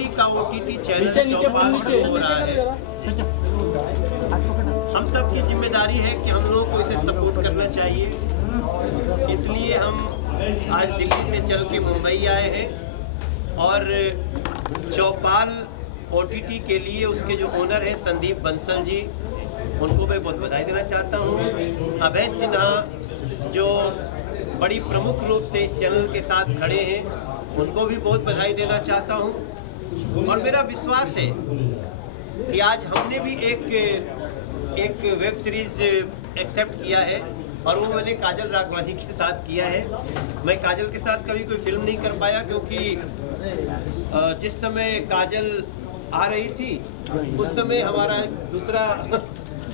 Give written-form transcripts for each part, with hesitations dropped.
भोजपुरी का OTT channel चौपाल शुरू हो रहा है। हम सब की जिम्मेदारी है कि हम लोगों को इसे सपोर्ट करना चाहिए। इसलिए हम आज दिल्ली से चल के मुंबई आए हैं और चौपाल OTT के लिए उसके जो ओनर हैं संदीप बंसल जी, उनको मैं बहुत बधाई देना चाहता हूँ। अभय सिन्हा जो बड़ी प्रमुख रूप से इस चैनल के साथ खड़े हैं, उनको भी बहुत बधाई देना चाहता हूँ। और मेरा विश्वास है कि आज हमने भी एक वेब सीरीज़ एक्सेप्ट किया है और वो मैंने काजल राघवानी के साथ किया है। मैं काजल के साथ कभी कोई फिल्म नहीं कर पाया क्योंकि जिस समय काजल आ रही थी उस समय हमारा दूसरा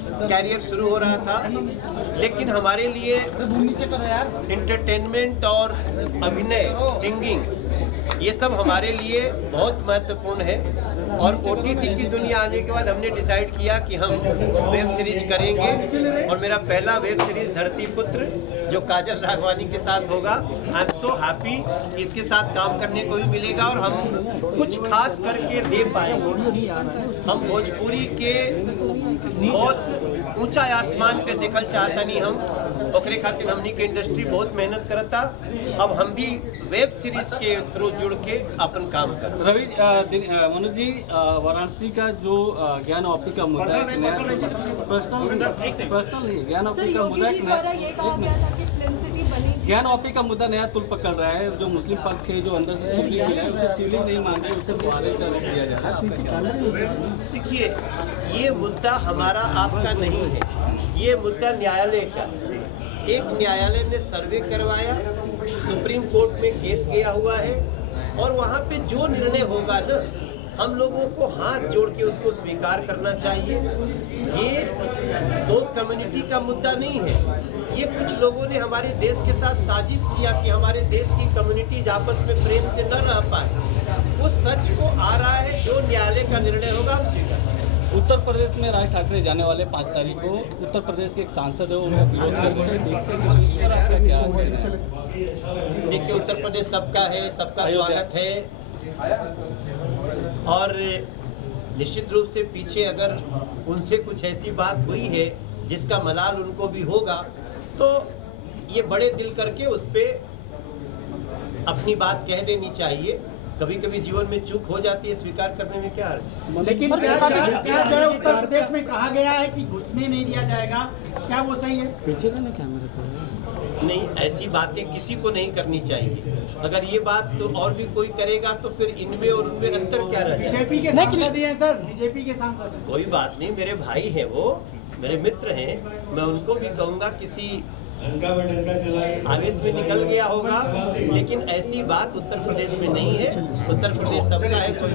कैरियर शुरू हो रहा था। लेकिन हमारे लिए एंटरटेनमेंट और अभिनय, सिंगिंग, ये सब हमारे लिए बहुत महत्वपूर्ण है। और OTT की दुनिया आने के बाद हमने डिसाइड किया कि हम वेब सीरीज करेंगे और मेरा पहला वेब सीरीज धरती पुत्र जो काजल राघवानी के साथ होगा। आई एम सो हैप्पी इसके साथ काम करने को भी मिलेगा और हम कुछ खास करके दे पाएंगे। हम भोजपुरी के बहुत ऊंचा आसमान पे देखल चाहता नहीं, हम ओकरे खातिर हमनी के इंडस्ट्री बहुत मेहनत करता। अब हम भी वेब सीरीज के थ्रू जुड़ के अपन काम कर। रवि मनोज जी, वाराणसी का जो ज्ञान वापी का मुद्दा है, पर्सनल नहीं, ज्ञान वापी का मुद्दा ज्ञान वापी का मुद्दा नया तुल पकड़ रहा है। जो मुस्लिम पक्ष है जो अंदर से शिवलिंग मिला है उसे शिवलिंग नहीं मांग रहे, उसे फुहारे का रख दिया जा रहा है। देखिए, ये मुद्दा हमारा आपका नहीं है, ये मुद्दा न्यायालय का। एक न्यायालय ने सर्वे करवाया, सुप्रीम कोर्ट में केस गया हुआ है और वहाँ पे जो निर्णय होगा ना, हम लोगों को हाथ जोड़ के उसको स्वीकार करना चाहिए। ये दो कम्युनिटी का मुद्दा नहीं है, ये कुछ लोगों ने हमारे देश के साथ साजिश किया कि हमारे देश की कम्युनिटीज आपस में प्रेम से न रह पाए। उस सच को आ रहा है, जो न्यायालय का निर्णय होगा हम स्वीकार करेंगे। उत्तर प्रदेश में राज ठाकरे जाने वाले 5 तारीख को, उत्तर प्रदेश के एक सांसद है उनका विरोध कर। देखिए, उत्तर प्रदेश सबका है, सबका स्वागत है और निश्चित रूप से पीछे अगर उनसे कुछ ऐसी बात हुई है जिसका मलाल उनको भी होगा तो ये बड़े दिल करके उस पर अपनी बात कह देनी चाहिए। कभी कभी जीवन में चूक हो जाती है, स्वीकार करने में क्या अर्थ है। लेकिन क्या जो है उत्तर प्रदेश में कहा गया है कि घुसने नहीं दिया जाएगा, क्या वो सही है? नहीं, ऐसी बातें किसी को नहीं करनी चाहिए। अगर ये बात तो और भी कोई करेगा तो फिर इनमें और उनमें अंतर क्या रह जाएगा? बीजेपी के सांसद हैं सर, बीजेपी के सांसद हैं। कोई बात नहीं, मेरे भाई हैं, वो मेरे मित्र हैं, मैं उनको भी कहूँगा किसी आवेश में निकल गया होगा, लेकिन ऐसी बात उत्तर प्रदेश में नहीं है। उत्तर प्रदेश सबका है, कोई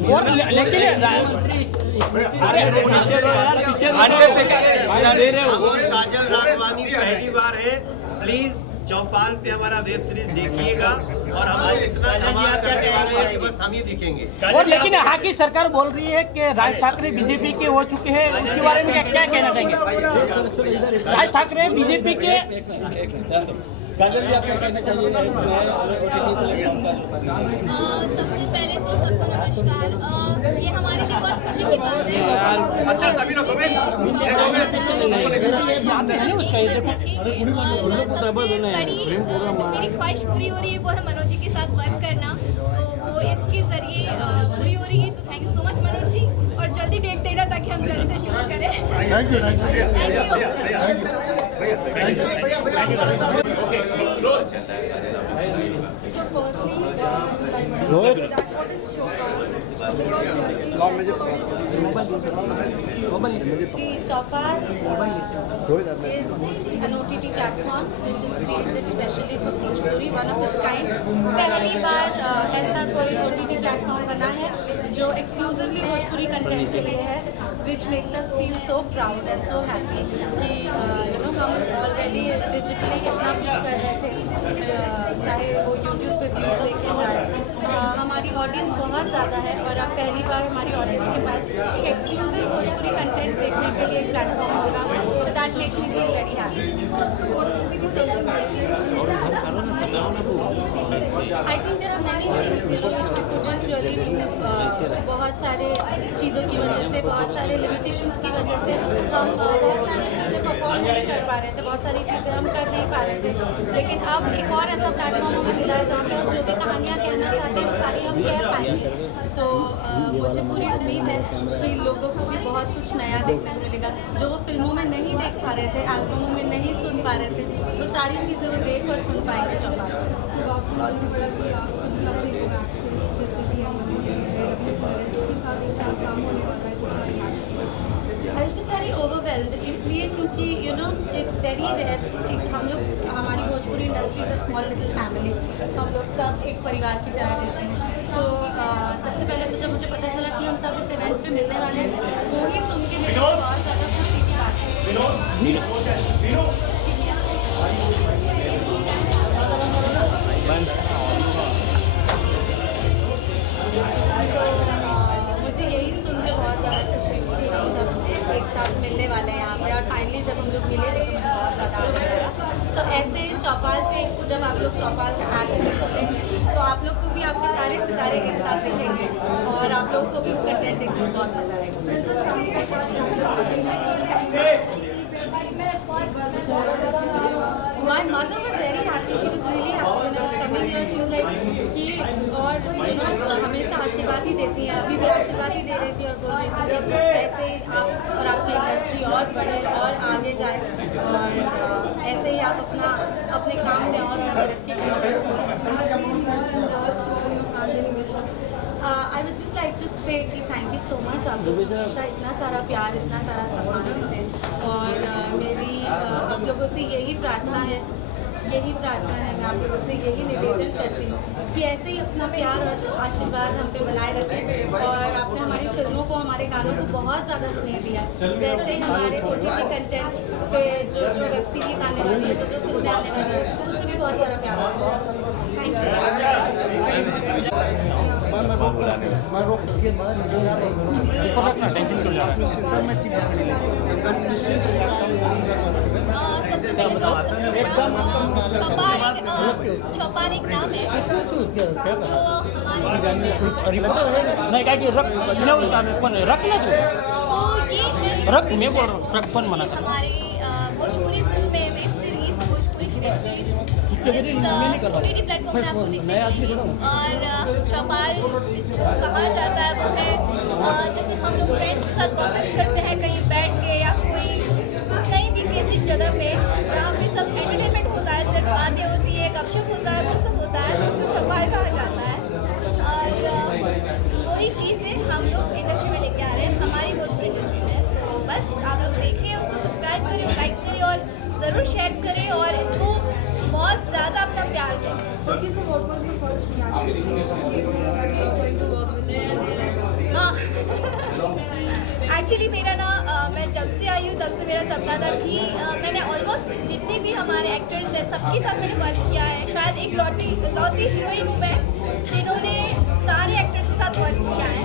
काजल राघवानी पहली बार है। प्लीज चौपाल पे हमारा वेब सीरीज देखिएगा और हम लोग इतना धमाल करने वाले हैं कि बस हम ही दिखेंगे। और लेकिन यहाँ की सरकार बोल रही है कि राज ठाकरे बीजेपी के हो चुके हैं, उसके बारे में क्या कहना चाहेंगे? राज ठाकरे बीजेपी के काजल जी, आपका कहना चाहिए? सबसे पहले तो सबको नमस्कार। ये हमारे लिए बहुत खुशी की बात है। अच्छा, सभी लोग सबसे बड़ी जो मेरी ख्वाहिश पूरी हो रही है वो है मनोज जी के साथ वर्क करना, तो वो इसके जरिए पूरी हो रही है। तो thank you so much Manoj ji, और जल्दी डेट देना ताकि हम जल्दी से शूट करें। So firstly, what is Chopar is an OTT platform which is created specially for Bhojpuri, one of its kind. पहली बार ऐसा कोई OTT platform बना है जो exclusively भोजपुरी content के लिए है, which makes us feel so proud and so happy कि हम already digitally इतना कुछ कर रहे थे, चाहे वो YouTube पे views देखे जाए। हमारी ऑडियंस बहुत ज़्यादा है और अब पहली बार हमारी ऑडियंस के पास एक एक्सक्लूसिव भोजपुरी कंटेंट देखने के लिए एक प्लेटफॉर्म होगा, so that makes me feel very happy. I think there are many things which we couldn't really do. बहुत सारे चीज़ों की वजह से, बहुत सारे लिमिटेशंस की वजह से हम बहुत सारी चीज़ें परफॉर्म नहीं कर पा रहे थे, बहुत सारी चीज़ें हम कर नहीं पा रहे थे। लेकिन अब एक और ऐसा प्लेटफॉर्म हमें मिला है जहाँ पे हम जो भी कहानियाँ कहना चाहते हैं वो सारी हम कह पाएंगे। तो मुझे पूरी उम्मीद है कि लोगों को भी बहुत कुछ नया देखने को मिलेगा, जो वो फिल्मों में नहीं देख पा रहे थे, एल्बमों में नहीं सुन पा रहे थे, वो सारी चीज़ें वो देख और सुन पाएंगे Chaupal. I was just very overwhelmed, इसलिए क्योंकि you know it's very rare. हम लोग, हमारी Bhojpuri industry is a small little family, हम लोग सब एक परिवार की तरह रहते हैं। तो सबसे पहले तो जब मुझे पता चला कि हम सब इस इवेंट पे मिलने वाले हैं, वो ही सुन के मेरे को बहुत ज़्यादा खुशी की बात है। मुझे यही सुन के बहुत ज़्यादा खुशी हुई कि हम सब एक साथ मिलने वाले हैं यहाँ पे, और फाइनली जब हम लोग मिले थे तो मुझे बहुत ज़्यादा आनंद आया। सो ऐसे चौपाल पे जब आप लोग चौपाल का ऐप ऐसे खोलेंगे तो आप लोग को भी आपके सारे सितारे एक साथ दिखेंगे और आप लोगों को भी वो कंटेंट देखने में बहुत मज़ा आएगा। My mother was very happy. She was really happy when I was coming here. She was like कि और हमेशा आशीर्वाद ही देती हैं, अभी भी आशीर्वाद ही दे रही थी और बोल रही थी कि ऐसे ही आप और आपकी इंडस्ट्री और बढ़े और आगे जाए, और ऐसे ही आप अपने काम में और तरक्की करें। I would just like to say कि thank you so much। आप लोग हमेशा इतना सारा प्यार, इतना सारा सम्मान देते हैं, और मेरी आप लोगों से यही प्रार्थना है, मैं आप लोगों से यही निवेदन करती हूँ कि ऐसे ही अपना प्यार और आशीर्वाद हम पे बनाए रखें। और आपने हमारी फिल्मों को, हमारे गानों को बहुत ज़्यादा स्नेह दिया, वैसे ही हमारे OTT कंटेंट पे जो वेब सीरीज़ आने वाली है, जो फिल्में आने वाली है, तो उससे भी बहुत सारा प्यार है। थैंक सबसे पहले तो चौपाल एक नाम है जो हमारे हमारी भोजपुरी फिल्में, वेब सीरीज, भोजपुरी की वेब सीरीज OTT प्लेटफॉर्म में आपको दिखने मिलेगी। और चौपाल जिसको कहा जाता है वो है जैसे हम लोग फ्रेंड्स के साथ गॉसिप्स करते हैं कहीं बैठ के, या कहीं भी किसी जगह पे जहाँ पे सब एंटरटेनमेंट होता है, सिर्फ बातें होती है, गपशप होता है, वो सब होता है, तो उसको चौपाल कहा जाता है। और वही चीज़ें हम लोग इंडस्ट्री में लेके आ रहे हैं, हमारी भोजपुरी इंडस्ट्री में। तो बस आप लोग देखें, उसको सब्सक्राइब करें, लाइक करें और ज़रूर शेयर करें, और इसको बहुत ज़्यादा अपना प्यार दें। हाँ एक्चुअली मेरा ना मैं जब से आई हूँ तब से मेरा सपना था कि मैंने ऑलमोस्ट जितने भी हमारे एक्टर्स हैं सबके साथ मैंने वर्क किया है। शायद एक लौती हीरोइन हूँ मैं जिन्होंने सारे एक्टर्स के साथ वर्क किया है,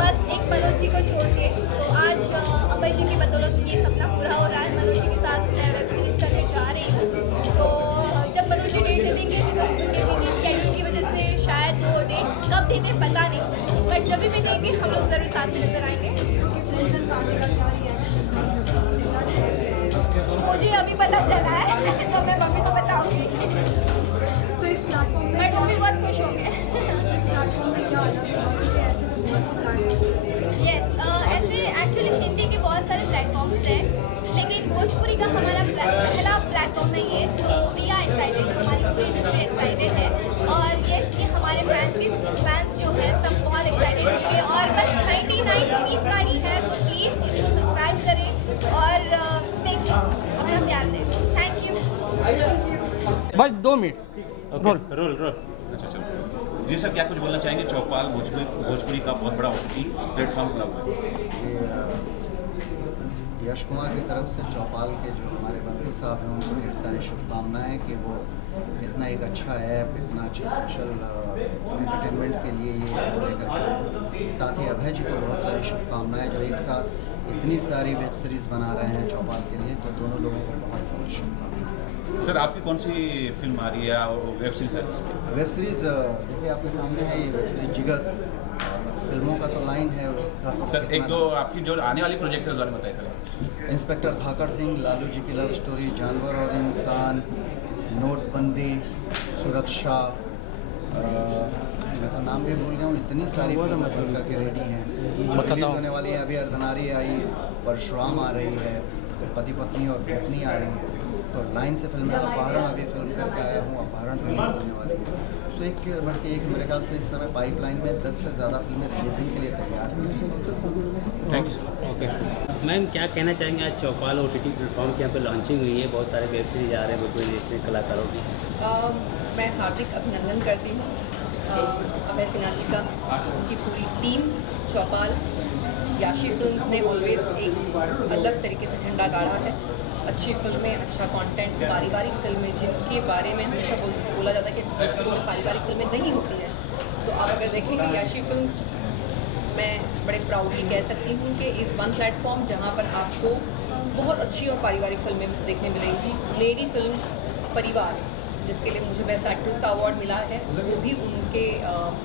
बस एक मनोज जी को छोड़ के। तो आज अभय जी की बदौलत ये सपना पूरा हो रहा है। मनोज जी के साथ मैं वेब सीरीज़ करने जा रही हूँ। तो जब मनोज जी डेट दे देंगे, बिकॉज उनके बिजी स्केड्यूल की वजह से शायद वो डेट कब देते पता नहीं, बट जब भी देंगे हम लोग ज़रूर साथ में नजर आएंगे। मुझे अभी पता चला है तो मैं मम्मी को बताऊंगी। बट वो भी बहुत खुश होंगे। यस ऐसे एक्चुअली हिंदी के बहुत सारे प्लेटफॉर्म्स हैं, लेकिन भोजपुरी का हमारा पहला प्लेटफॉर्म है ये। सो वी आर एक्साइटेड, हमारी पूरी इंडस्ट्री एक्साइटेड है, और ये कि हमारे फैंस जो है सब बहुत एक्साइटेड होंगे। और बस 99 रुपीज़ का ही है, तो प्लीज़ इसको सब्सक्राइब करें और देखिए, अपना प्यार दें। Thank you. बस 2 मिनट रोल अच्छा चलो जी सर, क्या कुछ बोलना चाहेंगे? चौपाल भोजपुरी का बहुत बड़ा OTT प्लेटफॉर्म खुला हुआ है। यश कुमार की तरफ से चौपाल के जो हमारे बंसल साहब हैं उनको ढेर सारी शुभकामनाएं कि वो इतना एक अच्छा ऐप, इतना अच्छा सोशल एंटरटेनमेंट के लिए ये ऐप लेकर के आए। साथ ही अभय जी को बहुत सारी शुभकामनाएं जो एक साथ इतनी सारी वेब सीरीज़ बना रहे हैं चौपाल के लिए, तो दोनों लोगों को बहुत बहुत शुभकामनाएं। सर आपकी कौन सी फिल्म आ रही है और वेब सीरीज है इस पे? वेब सीरीज़ देखिए आपके सामने है ये वेब सीरीज जिगर। और फिल्मों का तो लाइन है उसका तो सर एक इतना दो आपकी जो आने वाली प्रोजेक्ट है उस बारे में बताइए सर। इंस्पेक्टर धाकड़ सिंह, लालू जी की लव स्टोरी, जानवर और इंसान, नोटबंदी, सुरक्षा, मैं तो नाम भी भूल गया हूँ, इतनी सारी फिल्में बन करके रेडी हैं जो रिलीज होने वाली है। अभी अर्धनारी आई, परशुराम आ रही है, पति पत्नी और पत्नी आ रही है, तो लाइन से फिल्में। अपहरण अभी फिल्म करके आया हूँ, अपहरण रिलीज होने वाली है। तो एक के बढ़ के एक मेरे ख्याल से इस समय पाइपलाइन में 10 से ज़्यादा फिल्में रिलीजिंग के लिए तैयार हैं। Thank you sir. Okay ma'am, क्या कहना चाहेंगे आज चौपाल OTT प्लेटफॉर्म की यहाँ पे लॉन्चिंग हुई है, बहुत सारे वेब सीरीज आ रहे हैं बिल्कुल नेशनल कलाकारों की। मैं हार्दिक अभिनंदन करती हूँ अभय सिन्हा जी का, उनकी पूरी टीम, चौपाल, याशी फिल्म्स ने ऑलवेज एक अलग तरीके से झंडा गाड़ा है। अच्छी फिल्में, अच्छा कंटेंट, पारिवारिक फिल्में जिनके बारे में हमेशा बोला जाता है कि भोजपुरी में पारिवारिक फिल्में नहीं होती है, तो आप अगर देखेंगे याशी फिल्म्स, मैं बड़े प्राउडली कह सकती हूँ कि इस वन प्लेटफॉर्म जहाँ पर आपको बहुत अच्छी और पारिवारिक फिल्में देखने मिलेंगी। मेरी फिल्म परिवार, जिसके लिए मुझे बेस्ट एक्ट्रेस का अवार्ड मिला है, वो भी उनके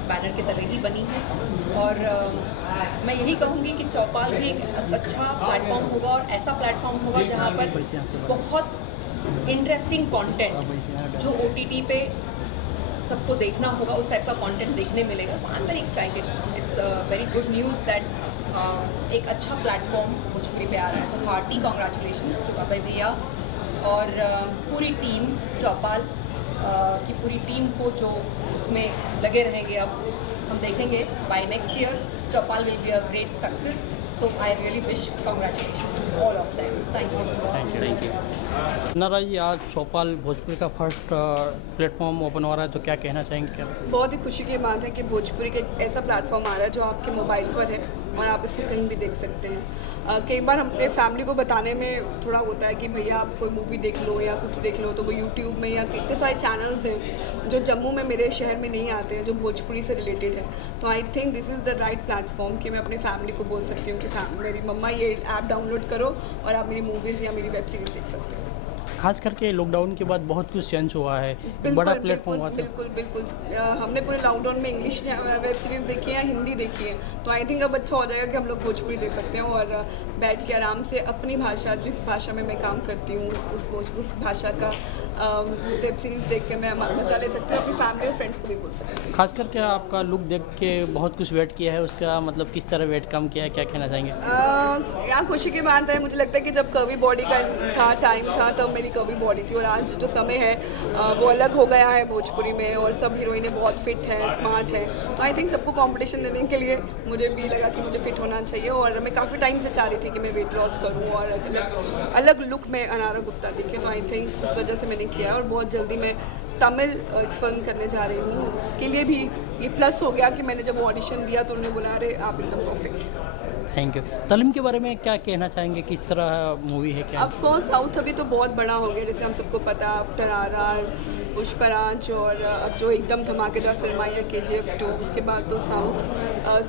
बैनर के तले ही बनी है। और मैं यही कहूँगी कि चौपाल भी एक अच्छा प्लेटफॉर्म होगा और ऐसा प्लेटफॉर्म होगा जहाँ पर बहुत इंटरेस्टिंग कंटेंट जो OTT पे सबको देखना होगा, उस टाइप का कंटेंट देखने मिलेगा। So I am very excited. It's very good news that एक अच्छा प्लेटफॉर्म भोजपुरी पे आ रहा है। तो हार्टी कॉन्ग्रेचुलेशंस टू अभय भैया और पूरी टीम चौपाल की पूरी टीम को जो उसमें लगे रहेंगे। अब हम देखेंगे by next year Chaupal will be a great success. So I really wish congratulations to all of them. Thank you. Naraj ji, आज चौपाल भोजपुरी का फर्स्ट प्लेटफॉर्म ओपन हो रहा है, तो क्या कहना चाहेंगे? क्या बहुत ही खुशी की बात है कि भोजपुरी के ऐसा प्लेटफॉर्म आ रहा है जो आपके मोबाइल पर है और आप इसको कहीं भी देख सकते हैं। कई बार हम अपने फैमिली को बताने में थोड़ा होता है कि भैया आप कोई मूवी देख लो या कुछ देख लो, तो वो यूट्यूब में या कितने सारे चैनल्स हैं जो जम्मू में मेरे शहर में नहीं आते हैं, जो भोजपुरी से रिलेटेड है। तो I think this is the right platform कि मैं अपनी फैमिली को बोल सकती हूँ कि मेरी मम्मा ये ऐप डाउनलोड करो और आप मेरी मूवीज़ या मेरी वेब सीरीज़ देख सकते हो। खास करके लॉकडाउन के बाद बहुत कुछ चेंज हुआ है, बड़ा प्लेटफॉर्म हुआ। बिल्कुल हमने पूरे लॉकडाउन में इंग्लिश वेब सीरीज़ देखी है, हिंदी देखी है, तो आई थिंक अब अच्छा हो जाएगा कि हम लोग भोजपुरी देख सकते हैं और बैठ के आराम से अपनी भाषा, जिस भाषा में मैं काम करती हूँ उस भाषा का वेब सीरीज़ देख के मैं मज़ा ले सकती हूँ, अपनी फैमिली और फ्रेंड्स को भी बोल सकती हूँ। खास करके आपका लुक देख के बहुत कुछ वेट किया है, उसका मतलब किस तरह वेट कम किया है, क्या कहना चाहेंगे? यहाँ खुशी की बात है, मुझे लगता है कि जब कर्वी बॉडी का था, टाइम था, तब मेरी कर्वी बॉडी थी और आज जो समय है वो अलग हो गया है भोजपुरी में और सब हीरोइनें बहुत फिट हैं, स्मार्ट हैं। तो आई थिंक सबको कंपटीशन देने के लिए मुझे भी लगा कि मुझे फिट होना चाहिए और मैं काफ़ी टाइम से चाह रही थी कि मैं वेट लॉस करूँ और अलग लुक में अनारा गुप्ता दिखे। तो आई थिंक इस वजह से मैंने किया और बहुत जल्दी मैं तमिल फिल्म करने जा रही हूँ, उसके लिए भी ये प्लस हो गया कि मैंने जब ऑडिशन दिया तो उन्होंने बोला अरे आप एकदम परफेक्ट। Thank you. तलीम के बारे में क्या कहना चाहेंगे, किस तरह मूवी है? क्या ऑफ कोर्स साउथ अभी तो बहुत बड़ा हो गया, जैसे हम सबको पता, आफ्टर RR, पुष्पराज और अब जो एकदम धमाकेदार फिल्म आई है KGF 2, उसके बाद तो साउथ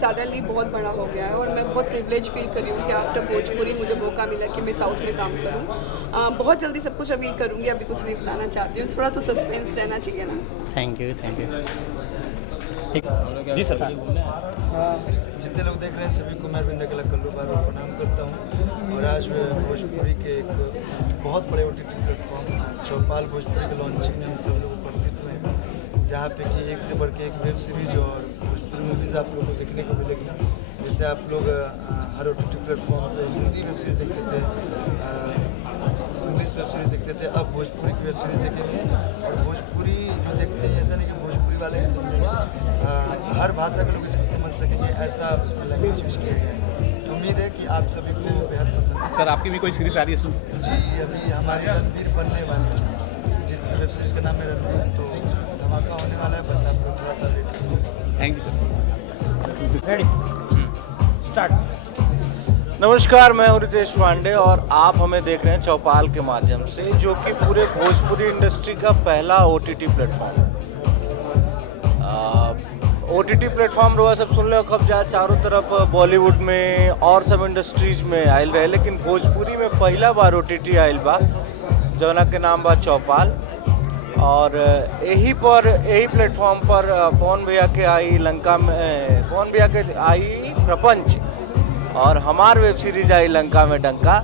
सडनली बहुत बड़ा हो गया है और मैं बहुत प्रिविलेज फील कर रही हूँ कि आफ्टर भोजपुरी मुझे मौका मिला कि मैं साउथ में काम करूँ। बहुत जल्दी सब कुछ रिवील करूँगी, अभी कुछ नहीं बताना चाहती हूँ, थोड़ा सा सस्पेंस रहना चाहिए ना। Thank you. जी सर। जितने लोग देख रहे हैं सभी को मैं अरविंद अकेला कल्लू बार प्रणाम करता हूँ और आज भोजपुरी के एक बहुत बड़े OTT प्लेटफॉर्म चौपाल भोजपुरी के लॉन्चिंग में हम सब लोग उपस्थित हुए हैं, जहाँ पे कि एक से बढ़ के एक वेब सीरीज और भोजपुरी मूवीज़ आप लोगों को देखने को मिलेगी। जैसे आप लोग हर OTT प्लेटफॉर्म पे हिंदी वेब सीरीज देखते थे, इंग्लिश वेब सीरीज देखते थे, अब भोजपुरी की वेब सीरीज देखेंगे और भोजपुरी जो देखते हैं ऐसा नहीं कि भोजपुरी वाले ही समझेंगे, हर भाषा के लोग इसको समझ सकेंगे, ऐसा उसमें लैंग्वेज यूज किया गया है। तो उम्मीद है कि आप सभी को बेहद पसंद है। सर आपकी भी कोई सीरीज आ रही है इसमें? जी अभी हमारी रणवीर बनने वाली है, जिस वेब सीरीज का नाम है रणवीर, तो धमाका होने वाला है, बस आप लोग थोड़ा सा वेट कीजिए। Thank you sir. Ready, start. नमस्कार, मैं हूं रितेश पांडे और आप हमें देख रहे हैं चौपाल के माध्यम से, जो कि पूरे भोजपुरी इंडस्ट्री का पहला OTT प्लेटफॉर्म है। OTT प्लेटफॉर्म रोआ सब सुन लो कब जा चारों तरफ बॉलीवुड में और सब इंडस्ट्रीज में आयल रहे, लेकिन भोजपुरी में पहला बार OTT आयल बा जौना के नाम बा चौपाल। और यही प्लेटफॉर्म पर पवन भैया के आई लंका में, पवन भैया के आई प्रपंच और हमार वेब सीरीज आई लंका में डंका।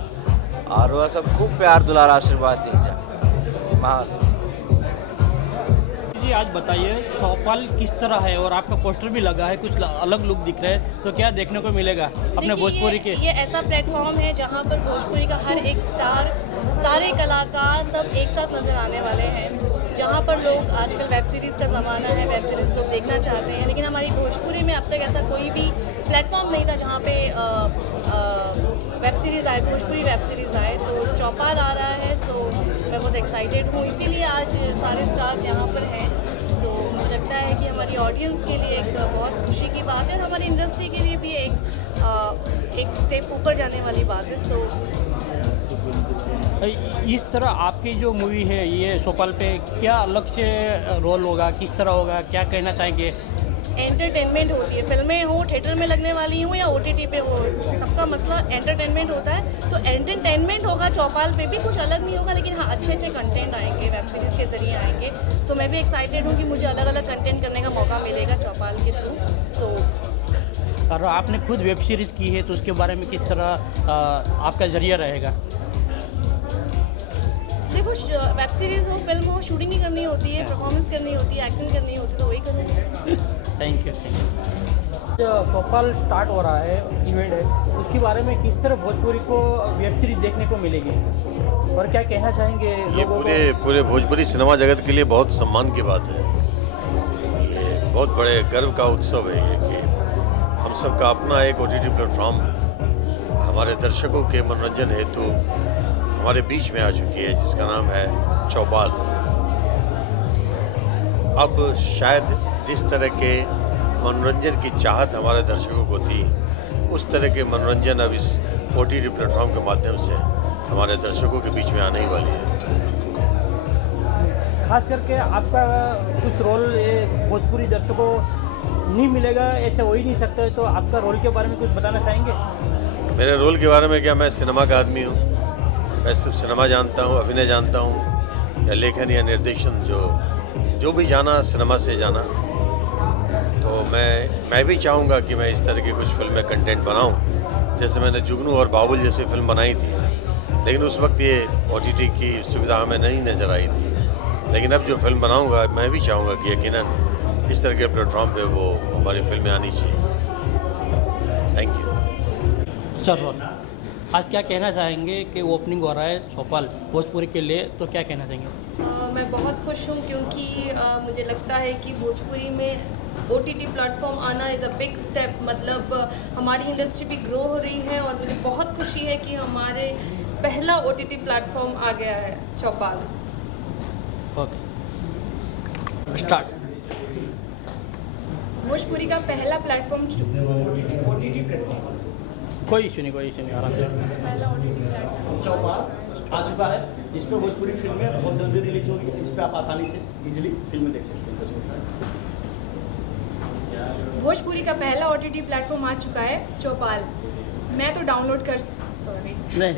और वह सब खूब प्यार दुलार आशीर्वाद दीजिए। जी आज बताइए चौपाल किस तरह है, और आपका पोस्टर भी लगा है, कुछ अलग लुक दिख रहा है, तो क्या देखने को मिलेगा अपने भोजपुरी के? ये ऐसा प्लेटफॉर्म है जहाँ पर भोजपुरी का हर एक स्टार, सारे कलाकार सब एक साथ नज़र आने वाले हैं। जहाँ पर लोग आजकल वेब सीरीज़ का ज़माना है, वेब सीरीज़ लोग देखना चाहते हैं, लेकिन हमारी भोजपुरी में अब तक ऐसा कोई भी प्लेटफॉर्म नहीं था जहाँ पे वेब सीरीज़ आए, भोजपुरी वेब सीरीज़ आए। तो चौपाल आ रहा है, सो मैं बहुत एक्साइटेड हूँ, इसीलिए आज सारे स्टार्स यहाँ पर हैं। सो मुझे लगता है कि हमारी ऑडियंस के लिए एक बहुत खुशी की बात है और हमारी इंडस्ट्री के लिए भी एक स्टेप ऊपर जाने वाली बात है। सो इस तरह आपकी जो मूवी है ये चौपाल पे क्या अलग से रोल होगा, किस तरह होगा, क्या कहना चाहेंगे? एंटरटेनमेंट होती है, फिल्में हो थिएटर में लगने वाली हो या OTT पे हो, सबका मसला एंटरटेनमेंट होता है। तो एंटरटेनमेंट होगा चौपाल पे भी, कुछ अलग नहीं होगा, लेकिन हाँ अच्छे अच्छे कंटेंट आएंगे, वेब सीरीज़ के ज़रिए आएंगे। सो मैं भी एक्साइटेड हूँ कि मुझे अलग अलग कंटेंट करने का मौका मिलेगा चौपाल के थ्रू। सो और आपने खुद वेब सीरीज़ की है तो उसके बारे में किस तरह आपका जरिया रहेगा? देखो वेब सीरीज़ हो, फिल्म हो, शूटिंग ही करनी होती है, परफॉर्मेंस करनी होती है, एक्टिंग करनी होती है, तो वही करूँगी। Thank you. चौपाल स्टार्ट हो रहा है, इवेंट है, उसके बारे में किस तरह भोजपुरी को वेब सीरीज देखने को मिलेगी और क्या कहना चाहेंगे? ये पूरे भोजपुरी सिनेमा जगत के लिए बहुत सम्मान की बात है। ये बहुत बड़े गर्व का उत्सव है ये कि हम सबका अपना एक OTT प्लेटफॉर्म हमारे दर्शकों के मनोरंजन हेतु हमारे बीच में आ चुकी है, जिसका नाम है चौपाल। अब शायद जिस तरह के मनोरंजन की चाहत हमारे दर्शकों को थी, उस तरह के मनोरंजन अब इस OTT प्लेटफॉर्म के माध्यम से हमारे दर्शकों के बीच में आने ही वाली है। खास करके आपका कुछ रोल भोजपुरी दर्शकों नहीं मिलेगा, ऐसा हो ही नहीं सकता है, तो आपका रोल के बारे में कुछ बताना चाहेंगे? मेरे रोल के बारे में क्या, मैं सिनेमा का आदमी हूँ, मैं सिर्फ सिनेमा जानता हूँ, अभिनय जानता हूँ, या लेखन या निर्देशन, जो भी जाना सिनेमा से जाना। तो मैं भी चाहूँगा कि मैं इस तरह की कुछ फिल्में कंटेंट बनाऊँ, जैसे मैंने जुगनू और बाबुल जैसी फिल्म बनाई थी, लेकिन उस वक्त ये OTT की सुविधा हमें नहीं नज़र आई थी। लेकिन अब जो फिल्म बनाऊँगा, मैं भी चाहूँगा कि यकीनन इस तरह के प्लेटफॉर्म पे वो हमारी फिल्में आनी चाहिए। Thank you. चलो आज क्या कहना चाहेंगे कि ओपनिंग हो रहा है चौपाल भोजपुरी के लिए, तो क्या कहना चाहेंगे? मैं बहुत खुश हूँ क्योंकि मुझे लगता है कि भोजपुरी में OTT प्लेटफॉर्म आना इज़ अ बिग स्टेप। मतलब हमारी इंडस्ट्री भी ग्रो हो रही है और मुझे बहुत खुशी है कि हमारे पहला OTT प्लेटफॉर्म आ गया है चौपाल। Okay start. भोजपुरी का पहला प्लेटफॉर्म OTT प्लेटफॉर्म, कोई इशू नहीं, आराम से। पहला OTT प्लेटफॉर्म चौपाल आ चुका है, इस पर भोजपुरी फिल्में बहुत जल्दी रिलीज होगी, इस पर आप आसानी से इजीली फिल्में देख सकते हैं। भोजपुरी का पहला OTT प्लेटफॉर्म आ चुका है चौपाल। मैं तो डाउनलोड कर नहीं